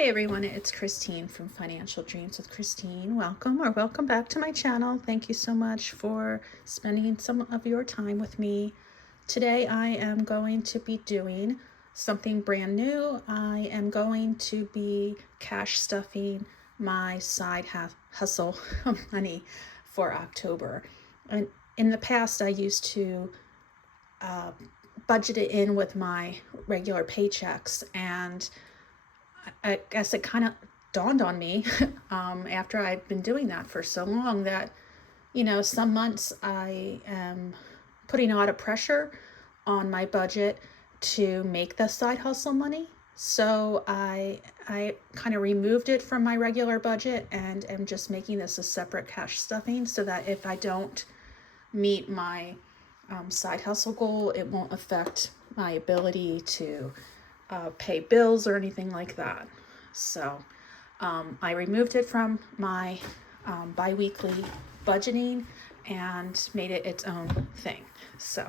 Hey everyone, it's Christine from Financial Dreams with Christine. Welcome back to my channel. Thank you so much for spending some of your time with me. Today I am going to be doing something brand new. I am going to be cash stuffing my side hustle money for October. And in the past I used to budget it in with my regular paychecks, and I guess it kind of dawned on me after I've been doing that for so long that, some months I am putting a lot of pressure on my budget to make the side hustle money. So I kind of removed it from my regular budget and am just making this a separate cash stuffing so that if I don't meet my side hustle goal, it won't affect my ability to pay bills or anything like that. So I removed it from my bi-weekly budgeting and made it its own thing. So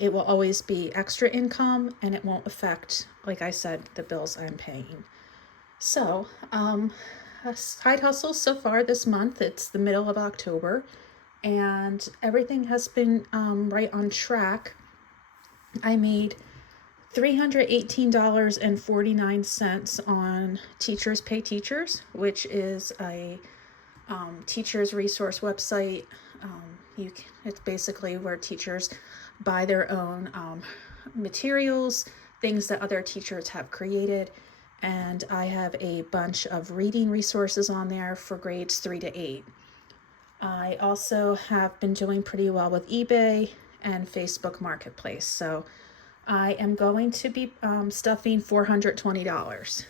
it will always be extra income and it won't affect, like I said, the bills I'm paying. So a side hustle so far this month, it's the middle of October, and everything has been right on track. I made $318.49 on Teachers Pay Teachers, which is a teachers resource website. It's basically where teachers buy their own materials, things that other teachers have created. And I have a bunch of reading resources on there for grades 3 to 8. I also have been doing pretty well with eBay and Facebook Marketplace. So I am going to be stuffing $420.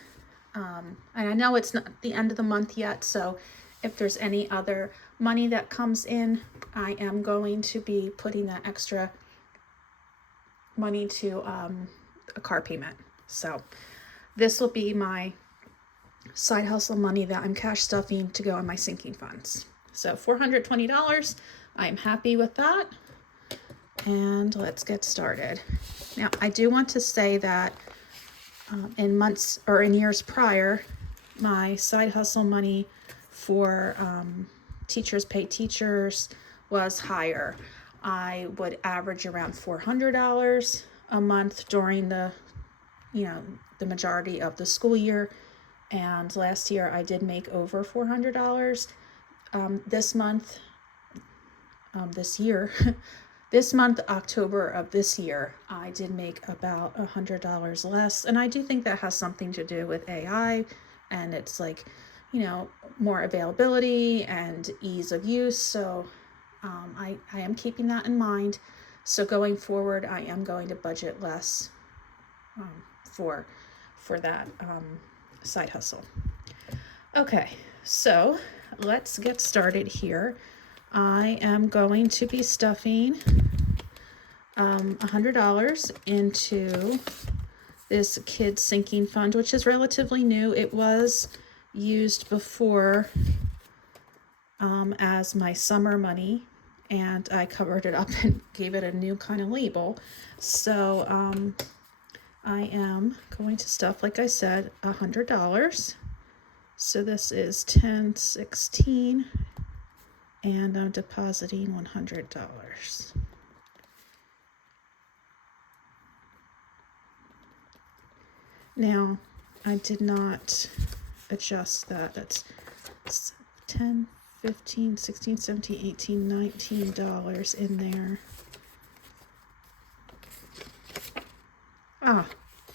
And I know it's not the end of the month yet, so if there's any other money that comes in, I am going to be putting that extra money to a car payment. So this will be my side hustle money that I'm cash stuffing to go in my sinking funds. So $420, I'm happy with that. And let's get started. Now, I do want to say that in months or in years prior, my side hustle money for Teachers Pay Teachers was higher. I would average around $400 a month during the majority of the school year. And last year I did make over $400. This month, October of this year, I did make about $100 less. And I do think that has something to do with AI, and it's more availability and ease of use. So I am keeping that in mind. So going forward, I am going to budget less for that side hustle. Okay, so let's get started here. I am going to be stuffing $100 into this kids sinking fund, which is relatively new. It was used before as my summer money, and I covered it up and gave it a new kind of label. So I am going to stuff, like I said, $100. So this is 10/16. And I'm depositing $100. Now, I did not adjust that. That's 10, 15, 16, 17, 18, $19 in there. Ah,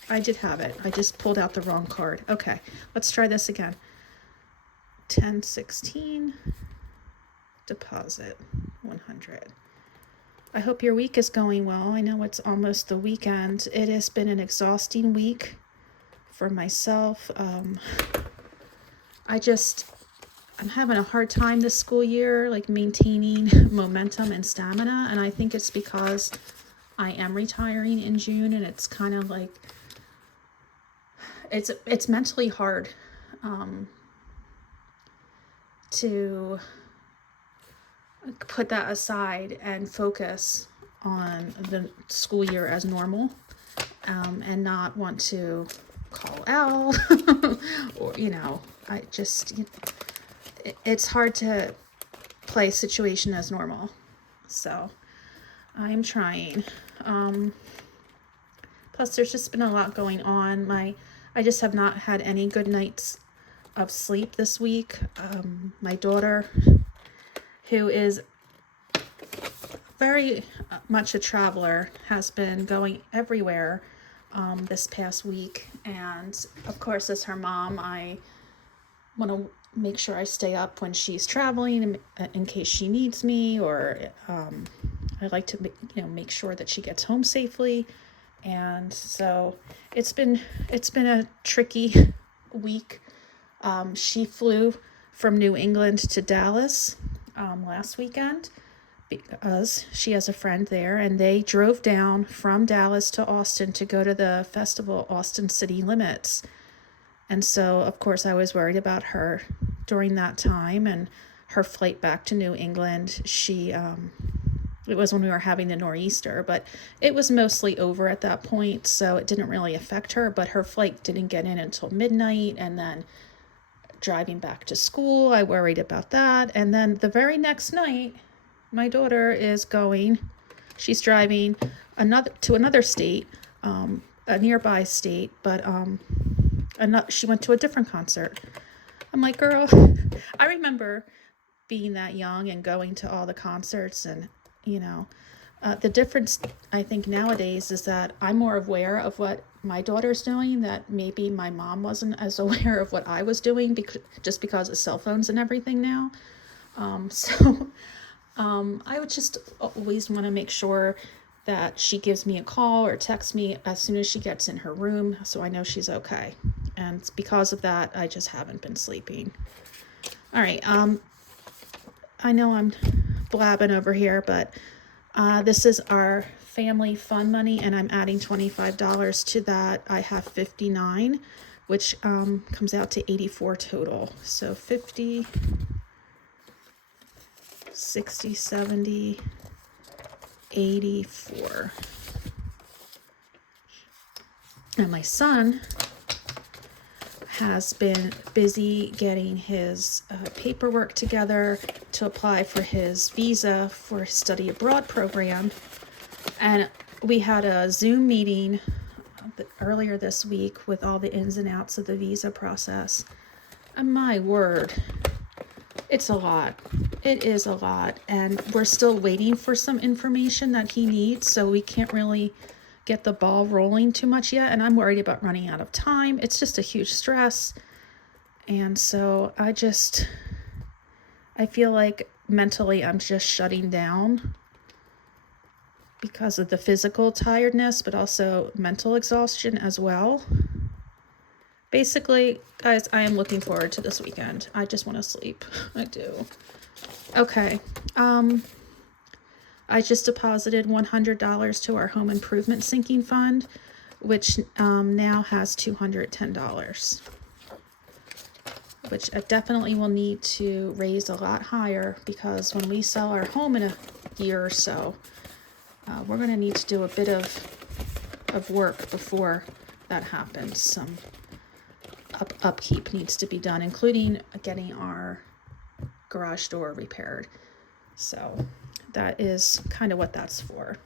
I did have it. I just pulled out the wrong card. Okay, let's try this again. 10/16. Deposit 100. I hope your week is going well. I know it's almost the weekend. It has been an exhausting week for myself. I'm having a hard time this school year, maintaining momentum and stamina. And I think it's because I am retiring in June, and it's kind of it's mentally hard to put that aside and focus on the school year as normal, and not want to call out or, I just, it's hard to play situation as normal. So I'm trying. Plus there's just been a lot going on. I just have not had any good nights of sleep this week. My daughter, who is very much a traveler, has been going everywhere this past week, and of course as her mom I want to make sure I stay up when she's traveling in case she needs me, or I like to make sure that she gets home safely. And so it's been a tricky week. She flew from New England to Dallas last weekend because she has a friend there, and they drove down from Dallas to Austin to go to the festival Austin City Limits. And so, of course, I was worried about her during that time and her flight back to New England. It was when we were having the nor'easter, but it was mostly over at that point, so it didn't really affect her. But her flight didn't get in until midnight, and then driving back to school, I worried about that. And then the very next night, my daughter is she's driving to another state, a nearby state, but she went to a different concert. I'm like, girl, I remember being that young and going to all the concerts, and the difference I think nowadays is that I'm more aware of what my daughter's doing, that maybe my mom wasn't as aware of what I was doing just because of cell phones and everything now. I would just always want to make sure that she gives me a call or texts me as soon as she gets in her room, so I know she's okay. And because of that, I just haven't been sleeping. All right. I know I'm blabbing over here, but this is our family fund money, and I'm adding $25 to that. I have 59, which comes out to 84 total. So 50, 60, 70, 84. And my son has been busy getting his paperwork together to apply for his visa for his study abroad program. And we had a Zoom meeting earlier this week with all the ins and outs of the visa process. And my word, it's a lot. It is a lot. And we're still waiting for some information that he needs, so we can't really get the ball rolling too much yet. And I'm worried about running out of time. It's just a huge stress. And so I feel like mentally I'm just shutting down because of the physical tiredness, but also mental exhaustion as well. Basically, guys, I am looking forward to this weekend. I just want to sleep. I do. Okay. I just deposited $100 to our home improvement sinking fund, which now has $210, which I definitely will need to raise a lot higher, because when we sell our home in a year or so, we're going to need to do a bit of work before that happens. Some upkeep needs to be done, including getting our garage door repaired. So that is kind of what that's for.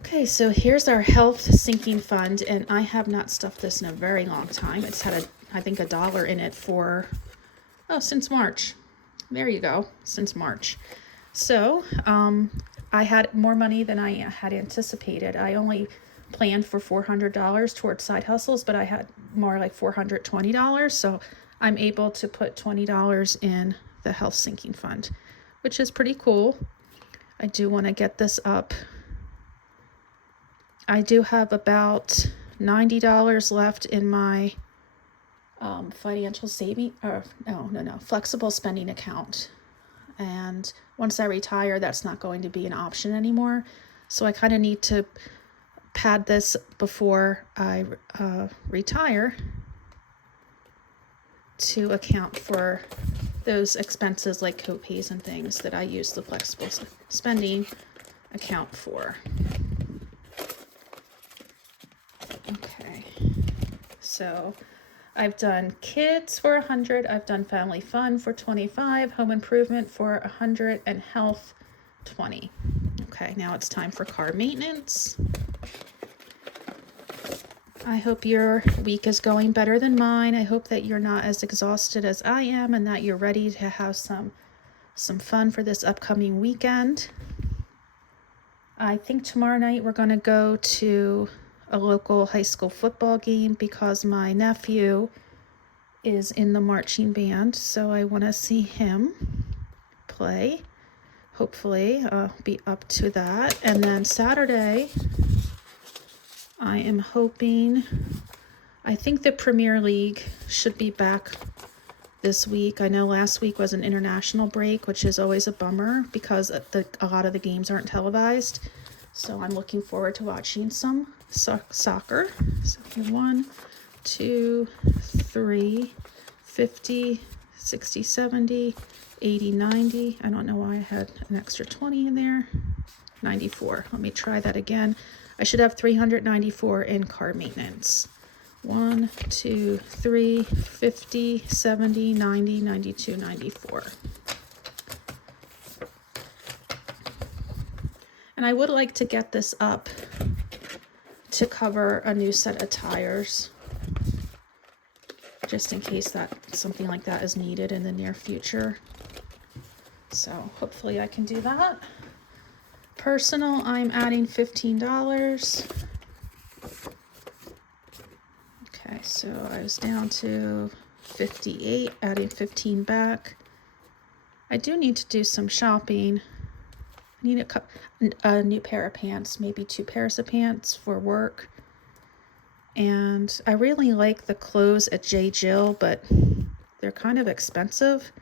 Okay, so here's our health sinking fund, and I have not stuffed this in a very long time. It's had I think $1 in it since March. There you go, since March. So I had more money than I had anticipated. I only planned for $400 towards side hustles, but I had more like $420. So I'm able to put $20 in the health sinking fund, which is pretty cool. I do want to get this up. I do have about $90 left in my financial saving, flexible spending account. And once I retire, that's not going to be an option anymore. So I kind of need to pad this before I retire to account for those expenses like copays and things that I use the flexible spending account for. Okay, so I've done kids for 100. I've done family fun for 25, home improvement for 100, and health 20. Okay, now it's time for car maintenance. I hope your week is going better than mine. I hope that you're not as exhausted as I am and that you're ready to have some fun for this upcoming weekend. I think tomorrow night we're going to go to a local high school football game because my nephew is in the marching band, so I want to see him play. Hopefully I'll be up to that. And then Saturday, I am hoping, I think the Premier League should be back this week. I know last week was an international break, which is always a bummer because a lot of the games aren't televised. So I'm looking forward to watching some soccer. So 1, 2, 3, 50, 60, 70, 80, 90. I don't know why I had an extra 20 in there. 94. Let me try that again. I should have 394 in car maintenance. 1, 2, 3, 50, 70, 90, 92, 94. And I would like to get this up to cover a new set of tires, just in case that something like that is needed in the near future. So hopefully I can do that. Personal, I'm adding $15. Okay, so I was down to 58, adding 15 back. I do need to do some shopping. I need a new pair of pants, maybe 2 pairs of pants for work. And I really like the clothes at J. Jill, but they're kind of expensive.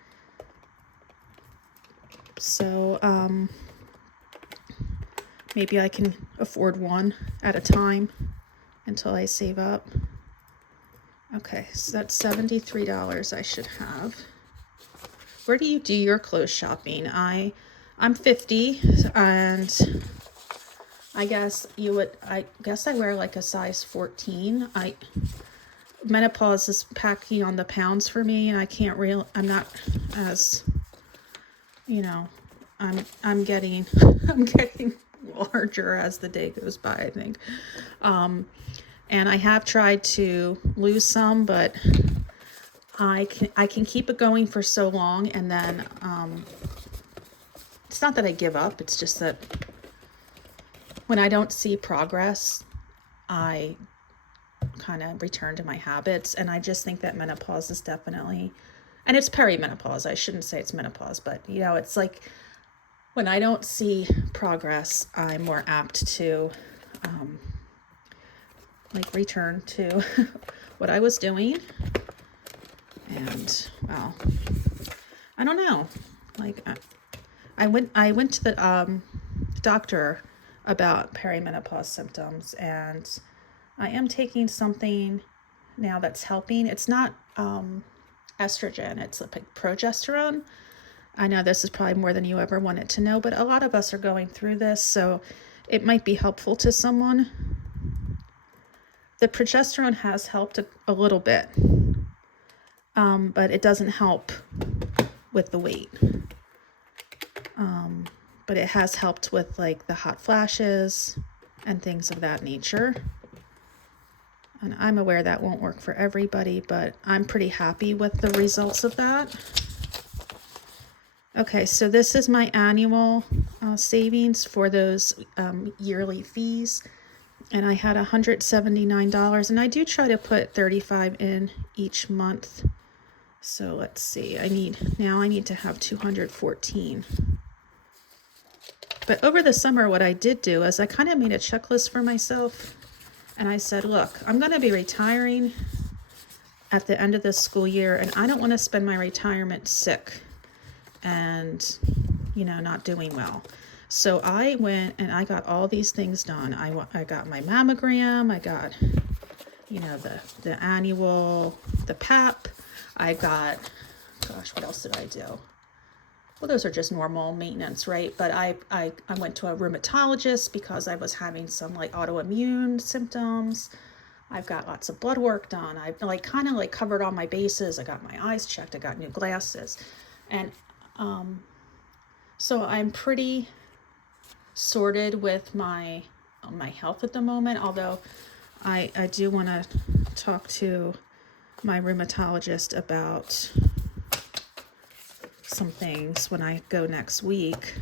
So maybe I can afford one at a time until I save up. Okay, so that's $73 I should have. Where do you do your clothes shopping? I'm 50, and I guess I wear like a size 14. Menopause is packing on the pounds for me, and I'm not as, I'm getting I'm getting larger as the day goes by, I think. And I have tried to lose some, but I can keep it going for so long, and then it's not that I give up, it's just that when I don't see progress, I kind of return to my habits. And I just think that menopause is definitely, and it's perimenopause, I shouldn't say it's menopause, but it's like when I don't see progress, I'm more apt to return to what I was doing. And well, I don't know, I went to the doctor about perimenopause symptoms, and I am taking something now that's helping. It's not estrogen, it's like progesterone. I know this is probably more than you ever wanted to know, but a lot of us are going through this, so it might be helpful to someone. The progesterone has helped a little bit, but it doesn't help with the weight. But it has helped with like the hot flashes and things of that nature. And I'm aware that won't work for everybody, but I'm pretty happy with the results of that. Okay, so this is my annual savings for those yearly fees. And I had $179, and I do try to put $35 in each month. So let's see, I need to have $214. But over the summer, what I did do is I kind of made a checklist for myself, and I said, look, I'm going to be retiring at the end of this school year, and I don't want to spend my retirement sick and, not doing well. So I went and I got all these things done. I got my mammogram, I got, the annual, the PAP, I got, gosh, what else did I do? Well, those are just normal maintenance, right? But I went to a rheumatologist because I was having some like autoimmune symptoms. I've got lots of blood work done. I've like kind of like covered all my bases. I got my eyes checked. I got new glasses. And so I'm pretty sorted with my health at the moment, although I do want to talk to my rheumatologist about some things when I go next week.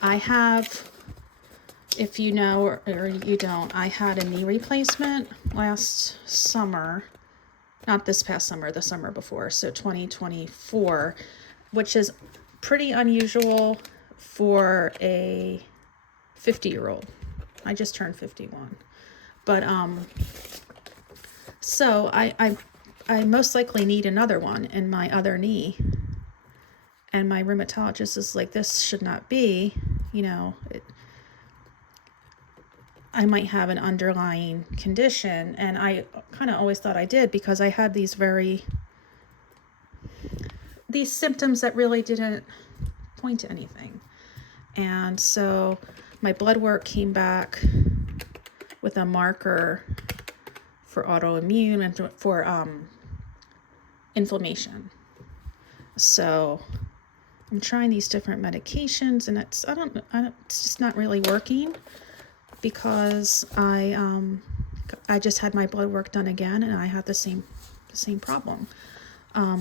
I have, if you know or you don't, I had a knee replacement last summer, not this past summer, the summer before, so 2024, which is pretty unusual for a 50-year-old. I just turned 51. But so I most likely need another one in my other knee. And my rheumatologist is like, this should not be, you know, I might have an underlying condition. And I kind of always thought I did, because I had these symptoms that really didn't point to anything. And so my blood work came back with a marker for autoimmune and for inflammation. So I'm trying these different medications, and it's just not really working, because I just had my blood work done again, and I had the same problem.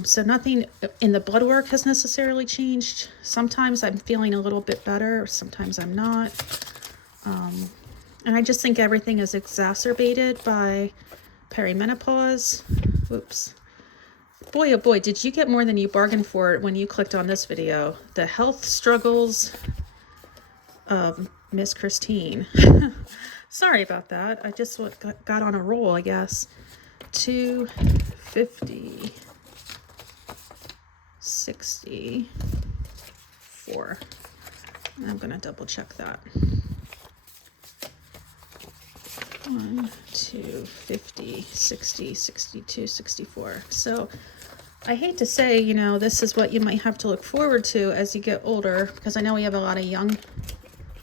So nothing in the blood work has necessarily changed. Sometimes I'm feeling a little bit better, sometimes I'm not. And I just think everything is exacerbated by perimenopause. Oops. Boy, oh boy, did you get more than you bargained for when you clicked on this video. The health struggles of Miss Christine. Sorry about that. I just got on a roll, I guess. 250, 64. I'm going to double check that. 1, 2, 50, 60, 62, 64. So I hate to say, you know, this is what you might have to look forward to as you get older, because I know we have a lot of young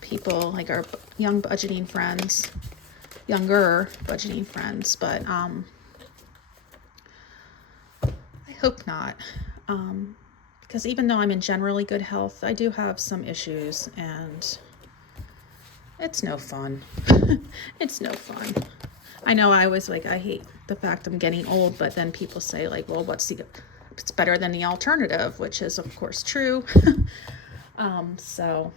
people, like our young budgeting friends, younger budgeting friends, but I hope not, because even though I'm in generally good health, I do have some issues, and it's no fun. It's no fun. I know I was like, I hate the fact I'm getting old, but then people say like, well, it's better than the alternative, which is of course true. So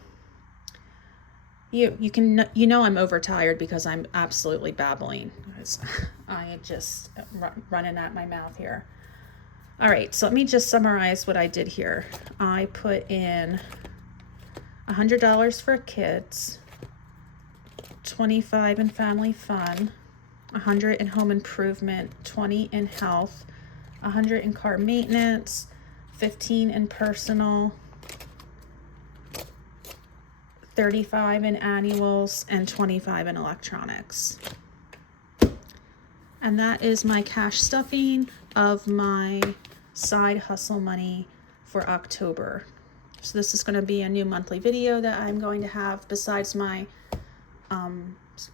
you know I'm overtired because I'm absolutely babbling. I just running at my mouth here. All right, so let me just summarize what I did here. I put in $100 for kids, $25 in family fun, $100 in home improvement, $20 in health, $100 in car maintenance, $15 in personal, $35 in annuals, and $25 in electronics. And that is my cash stuffing of my side hustle money for October. So this is going to be a new monthly video that I'm going to have, besides my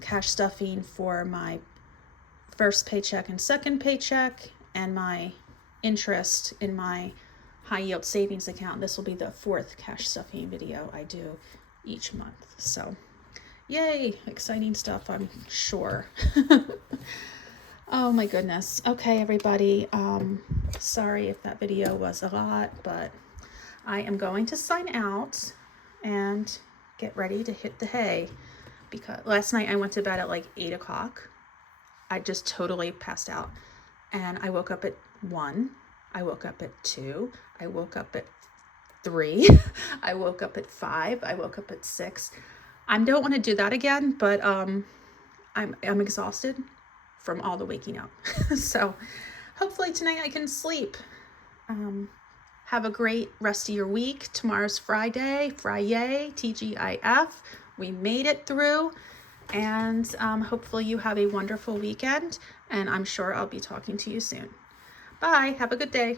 cash stuffing for my first paycheck and second paycheck, and my interest in my high yield savings account. This will be the fourth cash stuffing video I do each month. So yay, exciting stuff, I'm sure. Oh my goodness. Okay, everybody. Sorry if that video was a lot, but I am going to sign out and get ready to hit the hay, because last night I went to bed at like 8 o'clock. I just totally passed out, and I woke up at 1. I woke up at 2. I woke up at 3. I woke up at 5. I woke up at 6. I don't want to do that again, but I'm exhausted from all the waking up. So hopefully tonight I can sleep. Have a great rest of your week. Tomorrow's Friday, TGIF. We made it through, and hopefully you have a wonderful weekend, and I'm sure I'll be talking to you soon. Bye. Have a good day.